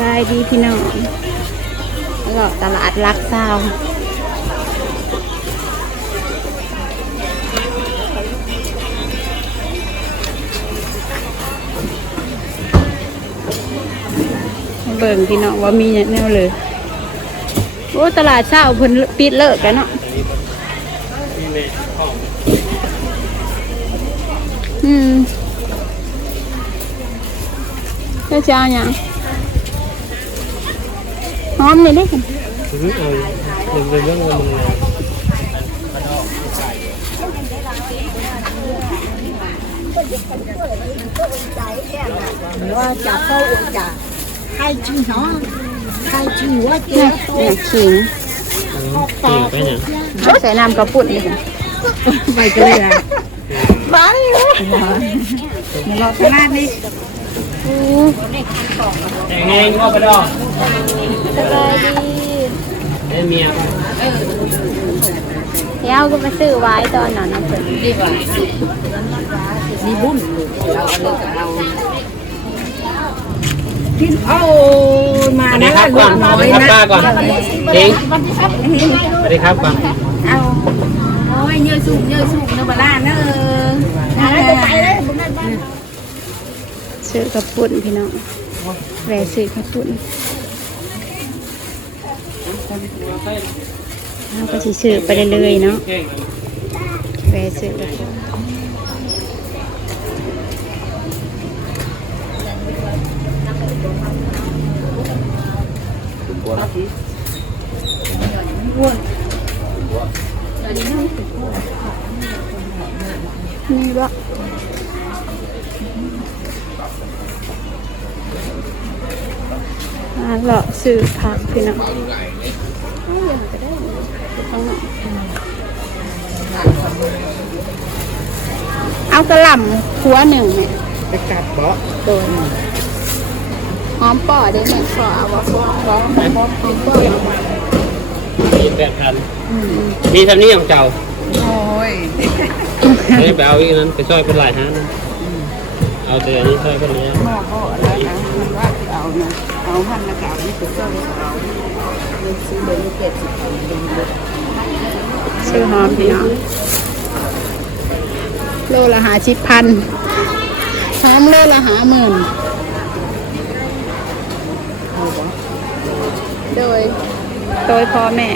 บายดีพี่น้องแล้วก็ตลาดรักซาวมาเบิ่งพี่น้องว่ามีแนวเลยโอ้ตลาดเช้าเพิ่นปิดเลิกกันเนาะอืมเจ้าจะเอาอย่าง อมเลยได้กันถึงเอาเรื่องเรื่องเรื่องมันเลยว่าจะเข้าอุจจะให้ชื่อเนาะให้ชื่อว่านี่เจ้านี่ขิงเกี่ยวไปเนี่ยเอาใส่น้ำกระปุ่นเลยกันไปกันเลยบ้านเราขนาดนี้อู้แต่งเองก็ไปดอก สบายดีได้เมียเดี๋ยวก็มาซื้อไว้ตอนนั้นนะเพิ่นมีบุญเราเลยกับเรากินเอามาสวัสดีนะครับก่อนสวัสดีครับป้าก่อนเองสวัสดีครับก่อนเอาโอ้ยเยอะสูงเยอะสูงเนื้อบลาเนื้อไปเลยซื้อกระปุ่นพี่น้องแหวะซื้อกระปุ่น เราก็สิซื้อไปเรื่อยๆเนาะแหวะซื้อกระปุ่นนี่บ่ อ่าเลาะซื้อผักพี่น้องเอากระหล่ำหัวหนึ่งเนี่ยไปกัดเบาะโดนหอมปอได้ไหมขอเอาว่าหอมป่อหอมปอหอมปอมีแปดพันมีทำนี้ของเจ้าโอ้ยไม่ไปเอาอีกนั้นไปช่วยเป็นหลายฮะเอาแต่อันนี้ช่วยเป็นนี้หม้อก็แล้วนะมันว่าที่เอานะ เอาพันนะกับนี่คือเจ้าเอาเลยซื้อเบอร์เจ็ดสิบเป็นเบอร์ซื้อหอมพี่น้องโลละหาชิบพันหอมโลละหาหมื่นโดย โดยพ่อแม่